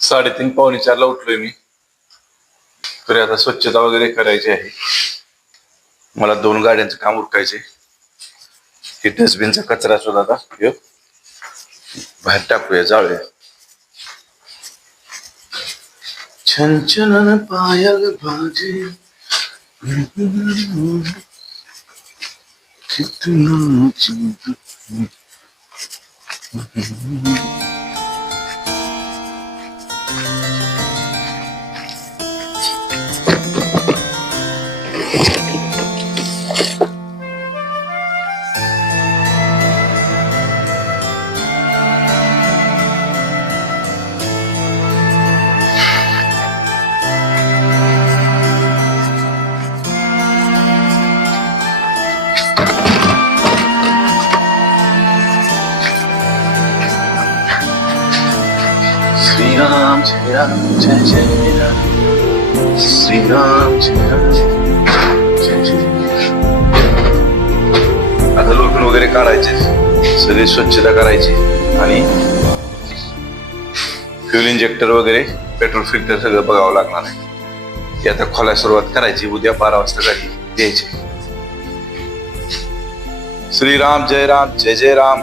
3:30 पावणे 4ला उठलोय मी. तरी आता स्वच्छता वगैरे करायची आहे. मला 2 गाड्यांचं काम उरकायचे. हे डस्टबिनचा कचरा सुद्धा आता बाहेर टाकूया, जाऊया. छन पायल बाजे कितना चिंता. श्रीराम जय राम जय जय राम. श्रीराम जय राम जय जय. आता लोटून वगैरे काढायचे, सगळी स्वच्छता करायची आणि फ्युल इंजेक्टर वगैरे पेट्रोल फिल्टर सगळं बघावं लागणार आहे. आता खोलायला सुरुवात करायची. उद्या 12 वाजता गाडी द्यायची. श्रीराम जय राम जय जय राम.